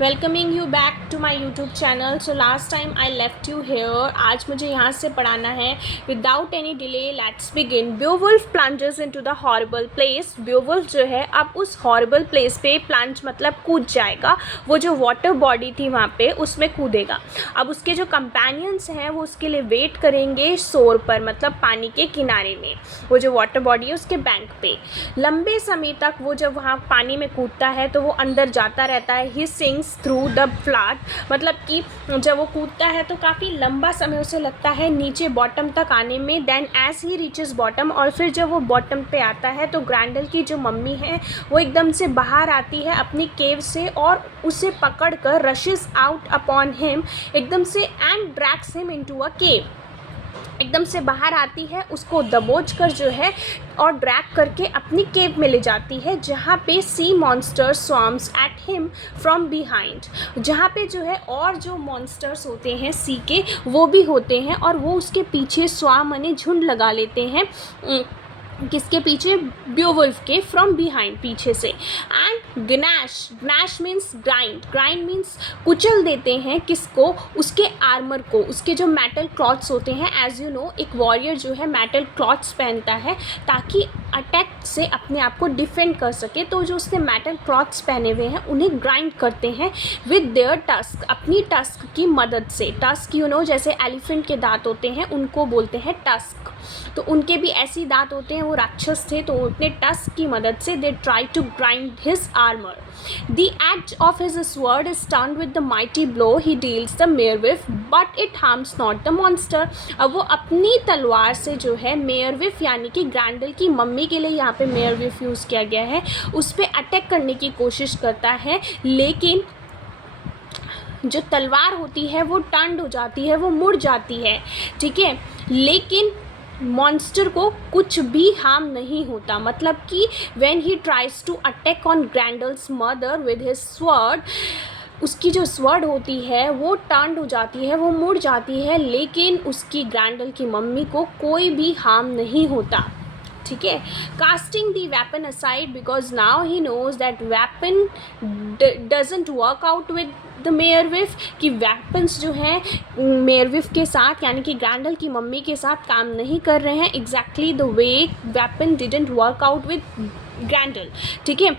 Welcoming you back to my YouTube channel. So last time I left you here. आज मुझे यहाँ से पढ़ाना है। Without any delay let's begin. Beowulf plunges into the horrible place. Beowulf जो है अब उस हॉरिबल प्लेस पे प्लंज मतलब कूद जाएगा। वो जो वाटर बॉडी थी वहाँ पे उसमें कूदेगा। अब उसके जो कंपेनियंस हैं वो उसके लिए वेट करेंगे शोर पर, मतलब पानी के किनारे में। वो जो वाटर बॉडी है उसके बैंक पे लंबे समय तक वो जब वहाँ पानी में कूदता है तो वो अंदर जाता रहता है। ही सिंक्स थ्रू द फ्लड, मतलब कि जब वो कूदता है तो काफ़ी लंबा समय उसे लगता है नीचे बॉटम तक आने में। Then as he reaches bottom, और फिर जब वो बॉटम पे आता है तो ग्रैंडल की जो मम्मी है वो एकदम से बाहर आती है अपनी केव से और उसे पकड़ कर रशेस आउट अपॉन हिम एकदम से and drags him into a cave. एकदम से बाहर आती है, उसको दबोच कर जो है और ड्रैग करके अपनी केव में ले जाती है, जहाँ पे sea monster swarms at him from behind. जहाँ पे जो है और जो मॉन्स्टर्स होते हैं सी के वो भी होते हैं और वो उसके पीछे स्वाम यानी झुंड लगा लेते हैं। किसके पीछे? बेओवुल्फ के, फ्रॉम बिहाइंड, पीछे से। And gnash, gnash means grind, grind means कुचल देते हैं किसको? उसके आर्मर को, उसके जो मेटल क्लॉथ्स होते हैं। एज यू नो एक वॉरियर जो है मेटल क्लॉथ्स पहनता है ताकि अटैक से अपने आप को डिफेंड कर सके। तो जो उसने मेटल क्लॉथ्स पहने हुए हैं उन्हें ग्राइंड करते हैं विद देयर टस्क, अपनी टस्क की मदद से। टस्क यू नो जैसे एलिफेंट के दांत होते हैं उनको बोलते हैं टस्क। तो उनके भी ऐसी दांत होते हैं, वो राक्षस थे तो अपने टस्क की मदद से they try to grind his armour. The edge of his sword is stunned with the mighty blow he deals the मेयरविफ, but it harms not the monster। अब वो अपनी तलवार से जो है मेयरविफ यानी कि ग्रैंडल की मम्मी के लिए यहाँ पे मेयरविफ यूज़ किया गया है, उस पर अटैक करने की कोशिश करता है। लेकिन जो तलवार होती है वो टर्न्ड हो जाती है, वो मुड़ जाती है, ठीक है। लेकिन मॉन्स्टर को कुछ भी हार्म नहीं होता, मतलब कि when he tries to attack on Grendel's mother with his sword, उसकी जो स्वॉर्ड होती है वो टर्न्ड हो जाती है, वो मुड़ जाती है, लेकिन उसकी ग्रैंडल की मम्मी को कोई भी हार्म नहीं होता, ठीक है। Casting the weapon aside because now he knows that weapon doesn't work out with the merewife, कि वेपन्स जो हैं मेयरविफ के साथ यानी कि ग्रैंडल की मम्मी के साथ काम नहीं कर रहे हैं exactly the way weapon didn't work out with Grendel, ठीक है।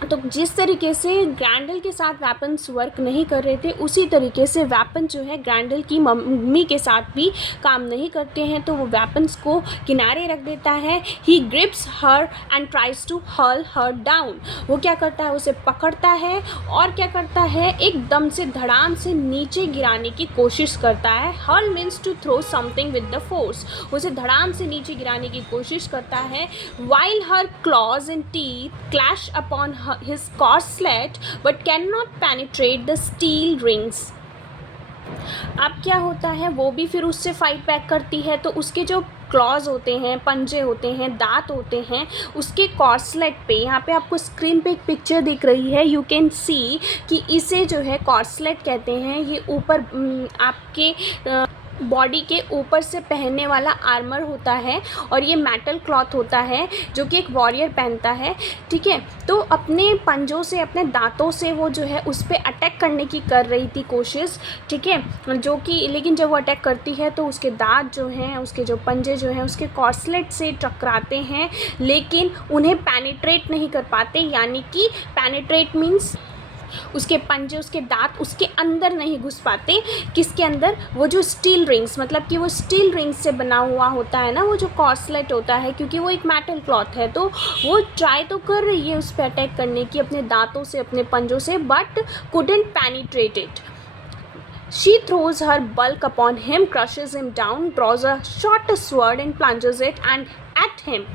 तो जिस तरीके से ग्रैंडल के साथ वेपन्स वर्क नहीं कर रहे थे उसी तरीके से वेपन जो है ग्रैंडल की मम्मी के साथ भी काम नहीं करते हैं, तो वो वेपन्स को किनारे रख देता है। He grips her and tries to hurl her down. वो क्या करता है? उसे पकड़ता है और क्या करता है? एकदम से धड़ाम से नीचे गिराने की कोशिश करता है। Hurl means to throw something with the force. उसे धड़ाम से नीचे गिराने की कोशिश करता है। While her claws and teeth clash upon his corselet but cannot penetrate the steel rings। अब क्या होता है? वो भी फिर उससे फाइट बैक करती है, तो उसके जो क्लॉज होते हैं, पंजे होते हैं, दांत होते हैं, उसके कॉर्सलेट पे, यहाँ पे आपको स्क्रीन पे एक पिक्चर दिख रही है, यू कैन सी कि इसे जो है कॉर्सलेट कहते हैं। ये ऊपर आपके बॉडी के ऊपर से पहनने वाला आर्मर होता है और ये मेटल क्लॉथ होता है जो कि एक वॉरियर पहनता है, ठीक है। तो अपने पंजों से, अपने दांतों से वो जो है उस पर अटैक करने की कर रही थी कोशिश, ठीक है, जो कि लेकिन जब वो अटैक करती है तो उसके दांत जो हैं, उसके जो पंजे जो हैं उसके कॉर्सलेट से टकराते हैं, लेकिन उन्हें पेनिट्रेट नहीं कर पाते। यानी कि पेनिट्रेट मीन्स उसके पंजे, उसके दांत उसके अंदर नहीं घुस पाते। किसके अंदर? वो जो स्टील रिंग्स, मतलब कि वो स्टील रिंग्स से बना हुआ होता है ना वो जो कॉर्सलेट होता है, क्योंकि वो एक मेटल क्लॉथ है। तो वो ट्राई तो कर रही है उस पर अटैक करने की अपने दांतों से, अपने पंजों से, but couldn't penetrate it. She throws her bulk upon him, crushes him down, draws a short sword and plunges it and at him.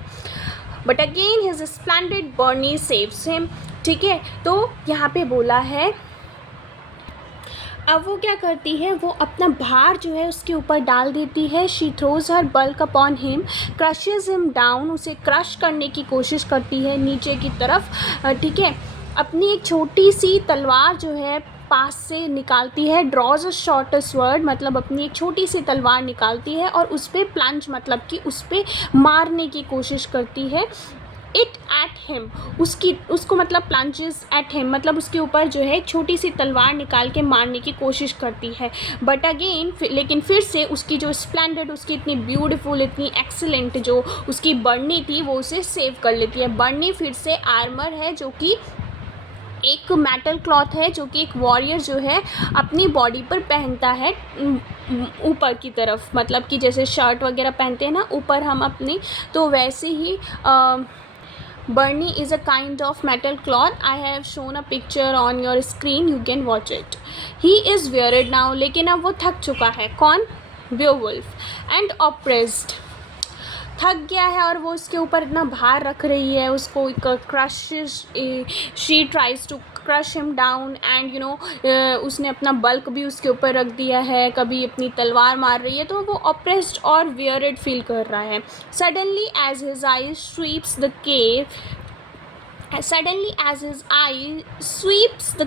But again his splendid Bernie saves him, ठीक है। तो यहाँ पे बोला है, अब वो क्या करती है? वो अपना भार जो है उसके ऊपर डाल देती है। She throws her bulk upon him, crushes him down, उसे क्रश करने की कोशिश करती है नीचे की तरफ, ठीक है। अपनी एक छोटी सी तलवार जो है पास से निकालती है। ड्रॉज अ शॉर्ट स्वर्ड, मतलब अपनी एक छोटी सी तलवार निकालती है और उस पर प्लंज, मतलब कि उस पर मारने की कोशिश करती है। इट एट हिम, उसको मतलब प्लंजेस एट हिम, मतलब उसके ऊपर जो है एक छोटी सी तलवार निकाल के मारने की कोशिश करती है। बट अगेन लेकिन फिर से उसकी जो स्प्लेंडेड, उसकी इतनी ब्यूटीफुल, इतनी एक्सीलेंट जो उसकी बर्नी थी वो उसे सेव कर लेती है। बर्नी फिर से आर्मर है जो कि एक मेटल क्लॉथ है जो कि एक वॉरियर जो है अपनी बॉडी पर पहनता है ऊपर की तरफ, मतलब कि जैसे शर्ट वगैरह पहनते हैं ना ऊपर हम अपनी, तो वैसे ही Burnie is a kind of metal cloth. I have shown a picture on your screen. You can watch it. He is wearied now. लेकिन अब वो थक चुका है। कौन? Beowulf and oppressed. थक गया है और वो उसके ऊपर इतना भार रख रही है, उसको crush, she tries to crush him down and उसने अपना बल्क भी उसके ऊपर रख दिया है, कभी अपनी तलवार मार रही है, तो वो ऑप्रेस्ड और वियर्ड फील कर रहा है। Suddenly as his eye sweeps the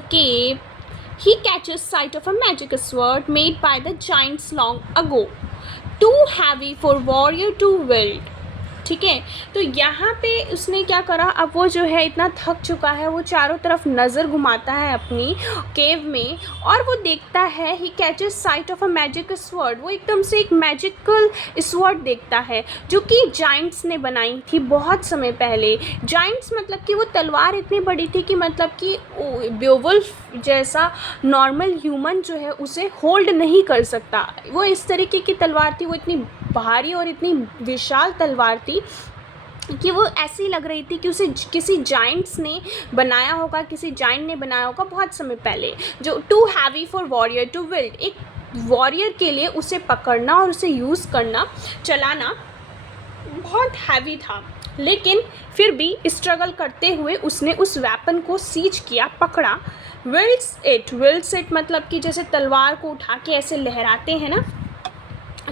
cave, he catches sight of a magic sword made by the giants long ago, too heavy for warrior to wield. ठीक है, तो यहाँ पे उसने क्या करा, अब वो जो है इतना थक चुका है, वो चारों तरफ नज़र घुमाता है अपनी केव में और वो देखता है he catches site of a magic sword, वो एकदम से एक मैजिकल स्वर्ड देखता है जो कि जाइंट्स ने बनाई थी बहुत समय पहले। जाइंट्स मतलब कि वो तलवार इतनी बड़ी थी कि मतलब कि बेवुल्फ जैसा नॉर्मल ह्यूमन जो है उसे होल्ड नहीं कर सकता, वो इस तरीके की तलवार थी, वो इतनी भारी और इतनी विशाल तलवार थी कि वो ऐसी लग रही थी कि उसे किसी जाइंट्स ने बनाया होगा, किसी जाइंट ने बनाया होगा बहुत समय पहले, जो too heavy for warrior to wield, एक वॉरियर के लिए उसे पकड़ना और उसे यूज़ करना, चलाना बहुत हैवी था। लेकिन फिर भी स्ट्रगल करते हुए उसने उस वेपन को सीज किया, पकड़ा। विल्ड्स इट मतलब कि जैसे तलवार को उठा के ऐसे लहराते हैं ना,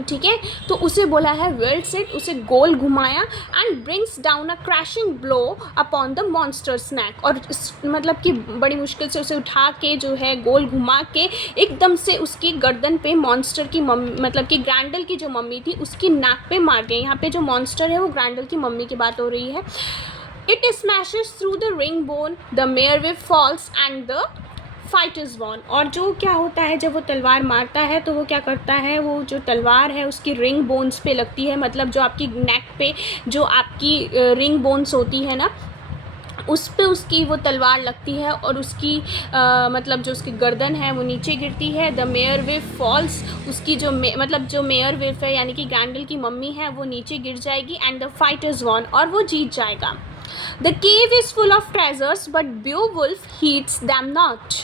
ठीक है, तो उसे बोला है विल्ड्स इट, उसे गोल घुमाया and brings down a crashing blow upon the monster's neck, और मतलब कि बड़ी मुश्किल से उसे उठा के जो है गोल घुमा के एकदम से उसकी गर्दन पे मॉन्स्टर की मम्मी, मतलब कि ग्रैंडल की जो मम्मी थी उसकी नाक पे मार दिया। यहाँ पे जो मॉन्स्टर है वो ग्रैंडल की मम्मी की बात हो रही है। It smashes through the ring bone, the mare falls and the fight is won. और जो क्या होता है जब वो तलवार मारता है तो वो क्या करता है, वो जो तलवार है उसकी रिंग बोन्स पे लगती है, मतलब जो आपकी नेक पे जो आपकी रिंग बोन्स होती है ना उस पे उसकी वो तलवार लगती है और उसकी मतलब जो उसकी गर्दन है वो नीचे गिरती है। द मेयर विफ फॉल्स, उसकी जो मतलब जो मेयर विफ है यानी कि ग्रैंडल की मम्मी है वो नीचे गिर जाएगी and the fight is won, और वो जीत जाएगा। The cave is full of treasures but Beowulf heeds them not.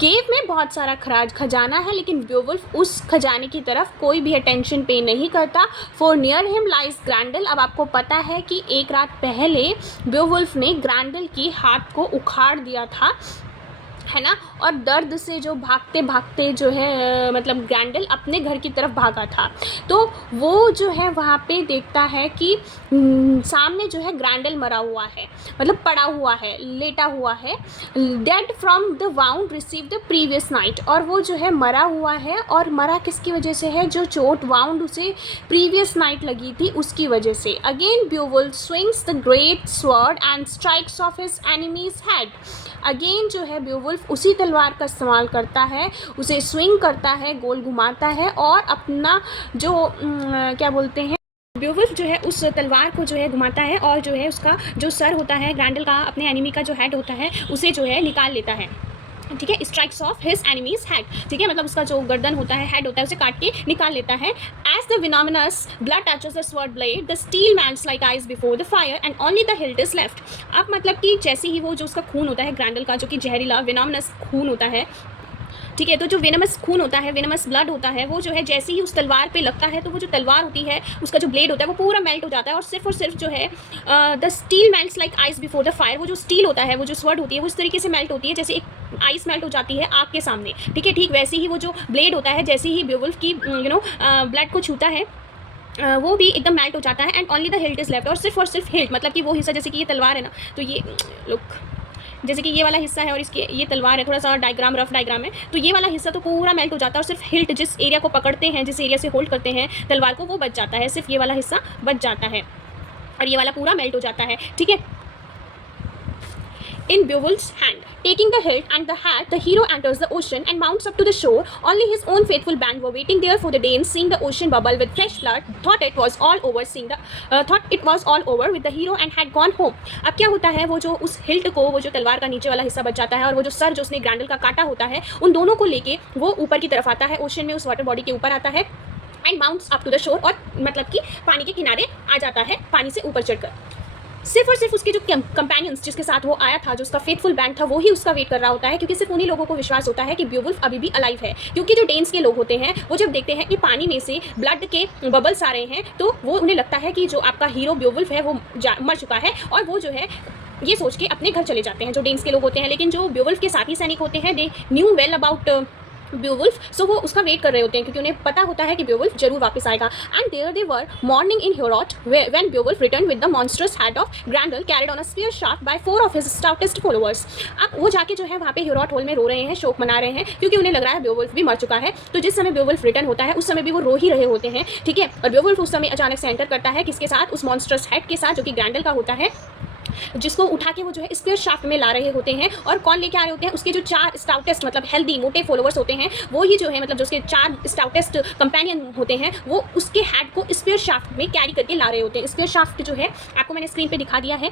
Cave में बहुत सारा खजाना है लेकिन बेओवुल्फ उस खजाने की तरफ कोई भी अटेंशन पे नहीं करता। For near him lies Grendel. अब आपको पता है कि एक रात पहले बेओवुल्फ ने ग्रैंडल की हाथ को उखाड़ दिया था, है ना, और दर्द से जो भागते भागते जो है मतलब ग्रैंडल अपने घर की तरफ भागा था। तो वो जो है वहाँ पे देखता है कि सामने जो है ग्रैंडल मरा हुआ है, मतलब पड़ा हुआ है, लेटा हुआ है, dead from the wound receive the previous night. और वो जो है मरा हुआ है, और मरा किसकी वजह से है, जो चोट वाउंड उसे प्रीवियस नाइट लगी थी उसकी वजह से। Again Beowulf swings the great sword and strikes off his enemy's head. Again जो है बेओवुल्फ उसी तलवार का इस्तेमाल करता है, उसे स्विंग करता है, गोल घुमाता है और अपना जो क्या बोलते हैं, बेओवुल्फ जो है उस तलवार को जो है घुमाता है और जो है उसका जो सर होता है ग्रैंडल का, अपने एनिमी का जो हेड होता है उसे जो है निकाल लेता है, ठीक है, strikes off his enemy's head, ठीक है, मतलब उसका जो गर्दन होता है, हेड होता है, उसे काट के निकाल लेता है। As the venomous blood touches the sword blade the steel melts like ice before the fire and only the hilt is left. अब मतलब कि जैसे ही वो जो उसका खून होता है ग्रैंडल का, जो कि जहरीला विनोमिनस खून होता है, ठीक है, तो जो वेनमस खून होता है, वेनमस ब्लड होता है, वो जो है जैसे ही उस तलवार पे लगता है तो वो जो तलवार होती है, उसका जो ब्लेड होता है वो पूरा मेल्ट हो जाता है और सिर्फ जो है the steel melts like ice before the fire. वो जो स्टील होता है, वो जो स्वॉर्ड होती है वो इस तरीके से मेल्ट होती है जैसे एक आइस मेल्ट हो जाती है आग के सामने, ठीक है, ठीक वैसे ही वो जो ब्लेड होता है जैसे ही बेओवुल्फ की ब्लड को छूता है वो भी एकदम मेल्ट हो जाता है and only the hilt is left. और सिर्फ हिल्ट मतलब कि वो हिस्सा, जैसे कि ये तलवार है ना, तो ये लुक जैसे कि ये वाला हिस्सा है और इसकी ये तलवार है, थोड़ा सा डायग्राम, रफ डायग्राम है, तो ये वाला हिस्सा तो पूरा मेल्ट हो जाता है और सिर्फ हिल्ट जिस एरिया को पकड़ते हैं, जिस एरिया से होल्ड करते हैं तलवार को, वो बच जाता है, सिर्फ ये वाला हिस्सा बच जाता है। और ये वाला पूरा मेल्ट हो जाता है, ठीक है। In Beowulf's hand, taking the hilt and the hat, the hero enters the ocean and mounts up to the shore. Only his own faithful band were waiting there for the Danes. Seeing the ocean bubble with fresh blood, thought it was all over. With the hero and had gone home. अब क्या होता है, वो जो उस hilt को, वो जो तलवार का नीचे वाला हिस्सा बच जाता है और वो जो सर जो उसने ग्रैंडल का काटा होता है, उन दोनों को लेके वो ऊपर की तरफ आता है, ओशन में उस वाटर बॉडी के ऊपर आता है and mounts up to the shore, और मतलब कि पानी के किनारे आ जाता है, पानी से ऊपर चढ़कर। सिर्फ और सिर्फ उसके जो कंपेनियंस जिसके साथ वो आया था, जो उसका फेथफुल बैंड था, वो ही उसका वेट कर रहा होता है, क्योंकि सिर्फ उन्हीं लोगों को विश्वास होता है कि ब्यूवुल्फ अभी भी अलाइव है। क्योंकि जो डेन्स के लोग होते हैं, वो जब देखते हैं कि पानी में से ब्लड के बबल्स आ रहे हैं, तो वो उन्हें लगता है कि जो आपका हीरो ब्यूवुल्फ है वो मर चुका है, और वो जो है ये सोच के अपने घर चले जाते हैं, जो डेन्स के लोग होते हैं। लेकिन जो ब्यूवुल्फ के साथी सैनिक होते हैं, दे न्यू वेल अबाउट ब्यूवुल्फ, सो वो उसका वेट कर रहे होते हैं, क्योंकि उन्हें पता होता है कि ब्यूवुल्फ जरूर वापस आएगा। And there they were morning in Heorot when Beowulf return with the monstrous head of Grendel carried on a spear shaft by 4 of his stoutest followers. अब वो जाके जो है वहाँ पे ह्यूरोट होल में रो रहे हैं, शोक मना रहे हैं, क्योंकि उन्हें लग रहा है ब्यूवुल्फ भी मर चुका है। तो जिस समय ब्यूवुल्फ रिटर्न होता है, उस समय भी वो रो ही रहे होते हैं, ठीक है। और ब्यूवुल्फ उस समय अचानक से एंटर करता है, किसके साथ? उस मॉन्स्टरस हेड के साथ, जो कि ग्रैंडल का होता है, जिसको उठा के वो जो है स्पीयर शाफ्ट में ला रहे होते हैं। और कौन लेके आ रहे होते हैं? उसके जो 4 स्टाउटेस्ट मतलब हेल्दी मोटे फॉलोअर्स होते हैं, वो ही जो है मतलब जो उसके 4 स्टाउटेस्ट कंपेनियन होते हैं, वो उसके हेड को स्पीयर शाफ्ट में कैरी करके ला रहे होते हैं। स्पीयर शाफ्ट जो है आपको मैंने स्क्रीन पे दिखा दिया है,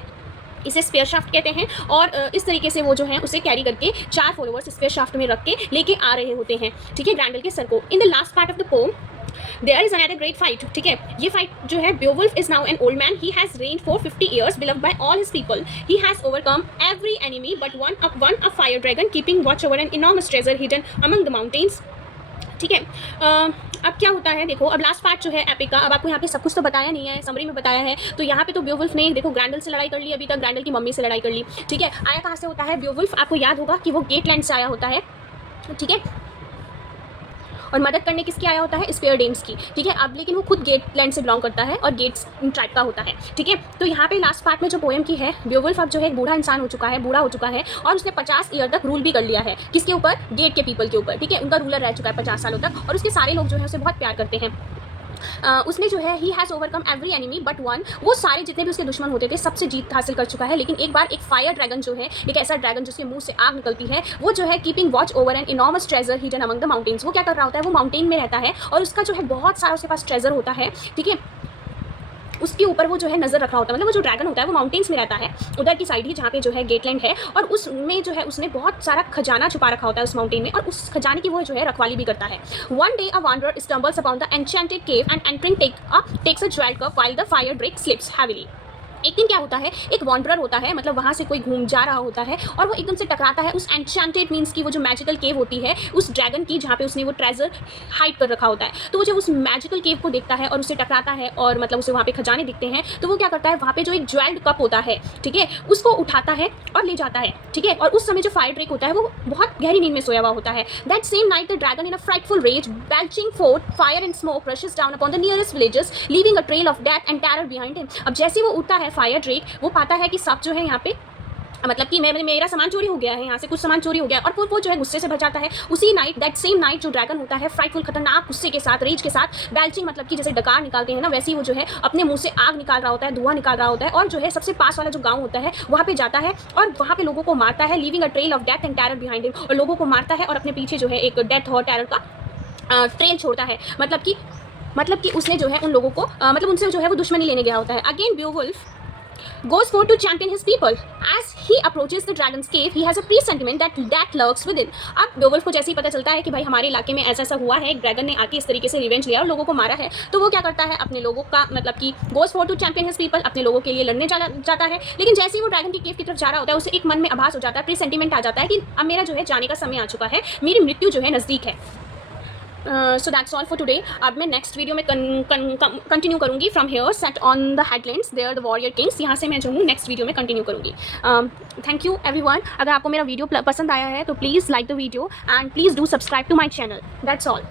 इसे स्पीयर शाफ्ट कहते हैं। और इस तरीके से वो जो है उसे कैरी करके 4 फॉलोअर्स स्पीयर शाफ्ट में रख के लेके आ रहे होते हैं, ठीक है, ग्रैंडल के सर को। In the last part of the poem there is another great fight, ठीक है। ये फाइट जो है, Beowulf is now an old man, he has reigned for 50 years, beloved by all his people. He has overcome every enemy but one a fire dragon, keeping watch over an enormous treasure hidden among the mountains, ठीक है। अब क्या होता है, देखो अब last part जो है एपिक का, अब आपको यहाँ पे सब कुछ तो बताया नहीं है, समरी में बताया है। तो यहाँ पे तो ब्यूवुल्फ ने देखो ग्रैंडल से लड़ाई कर ली, अभी तक ग्रैंडल की मम्मी से लड़ाई कर ली, ठीक है। आया कहाँ से होता है ब्यूवुल्फ? आपको याद होगा कि वो गेटलैंड से आया होता है, ठीक है। और मदद करने किसकी आया होता है? स्पेयर डेन्स की, ठीक है। अब लेकिन वो खुद गेटलैंड से बिलोंग करता है और गेट्स ट्राइब का होता है, ठीक है। तो यहाँ पे लास्ट पार्ट में जो पोएम की है, ब्यूवुल्फ अब जो है एक बूढ़ा इंसान हो चुका है, बूढ़ा हो चुका है, और उसने 50 ईयर तक रूल भी कर लिया है। किसके ऊपर? गेट के पीपल के ऊपर, ठीक है। उनका रूलर रह चुका है 50 सालों तक, और उसके सारे लोग जो है उसे बहुत प्यार करते हैं। उसने जो है he has overcome every enemy but one, वो सारे जितने भी उसके दुश्मन होते थे सबसे जीत हासिल कर चुका है। लेकिन एक बार एक फायर ड्रैगन जो है, एक ऐसा ड्रैगन जिसके मुंह से आग निकलती है, वो जो है keeping watch over an enormous treasure hidden among the mountains, वो क्या कर रहा होता है? वो माउंटेन में रहता है और उसका जो है बहुत सारा उसके पास ट्रेजर होता है, ठीक है। उसके ऊपर वो जो है नज़र रखा होता है, मतलब वो जो ड्रैगन होता है वो माउंटेन्स में रहता है, उधर की साइड ही जहाँ पे जो है गेटलैंड है, और उसमें जो है उसने बहुत सारा खजाना छुपा रखा होता है उस माउंटेन में, और उस खजाने की वो जो है रखवाली भी करता है। One day a wanderer stumbles upon the enchanted cave and entering takes a jewelled cup while the fire drake sleeps heavily. एक दिन क्या होता है, एक वॉन्डरर होता है, मतलब वहाँ से कोई घूम जा रहा होता है, और वो एकदम से टकराता है उस एन्चेंटेड मीन्स की वो जो मैजिकल केव होती है उस ड्रैगन की, जहाँ पे उसने वो ट्रेजर हाइड कर रखा होता है। तो वो जब उस मैजिकल केव को देखता है और उसे टकराता है, और मतलब उसे वहाँ पे खजाने दिखते हैं, तो वो क्या करता है, वहाँ पे जो एक ज्वेल्ड कप होता है, ठीक है, उसको उठाता है और ले जाता है, ठीक है। और उस समय जो फायर ड्रेक होता है वो बहुत गहरी नींद में सोया हुआ होता है। That same night the dragon in a frightful rage belching forth fire and smoke rushes down upon the nearest villages, leaving a trail of death and terror behind him. अब जैसे वो उठता है फायर ड्रेक, वो पाता है कि सब जो है यहाँ पे मतलब कि मेरा सामान चोरी हो गया है, यहाँ से कुछ सामान चोरी हो गया, और वो जो है गुस्से से भर जाता है। उसी नाइट, दैट सेम नाइट, जो ड्रैगन होता है फ्राइटफुल खतरनाक गुस्से के साथ, रेज के साथ, बेल्चिंग मतलब कि जैसे डकार निकालते हैं ना, वैसे ही वो जो है अपने मुंह से आग निकाल रहा होता है, धुआं निकाल रहा होता है, और जो है सबसे पास वाला जो गाँव होता है वहाँ पे जाता है और वहाँ पे लोगों को मारता है, leaving a trail of death and terror behind him, और लोगों को मारता है और अपने पीछे जो है एक डेथ और टेरर का ट्रेल छोड़ता है। मतलब कि उसने जो है उन लोगों को मतलब उनसे जो है वो दुश्मनी लेने गया होता है। Again Beowulf goes forth to champion his people. As he approaches the dragon's cave, he has a presentiment that lurks within. अब ब्यूवुल्फ को जैसे ही पता चलता है कि भाई हमारे इलाके में ऐसा हुआ है, एक ड्रैगन ने आके इस तरीके से रिवेंज लिया और लोगों को मारा है, तो वो क्या करता है, अपने लोगों का मतलब कि goes forth to champion his people, अपने लोगों के लिए लड़ने जाता है। लेकिन जैसे ही वो ड्रैगन की केव की तरफ जा रहा होता है, उसे एक मन में आभास हो जाता है, प्रीसेंटिमेंट आ जाता है कि अब मेरा जो है जाने का समय आ चुका है, मेरी मृत्यु जो है नज़दीक है। So that's all for today. अब मैं नेक्स्ट वीडियो में कंटिन्यू करूँगी from here set on the headlands there the warrior kings, यहाँ से मैं जो हूँ नेक्स्ट वीडियो में कंटिन्यू करूँगी। Thank you everyone. अगर आपको मेरा वीडियो पसंद आया है तो please like the video and please do subscribe to my channel. That's all.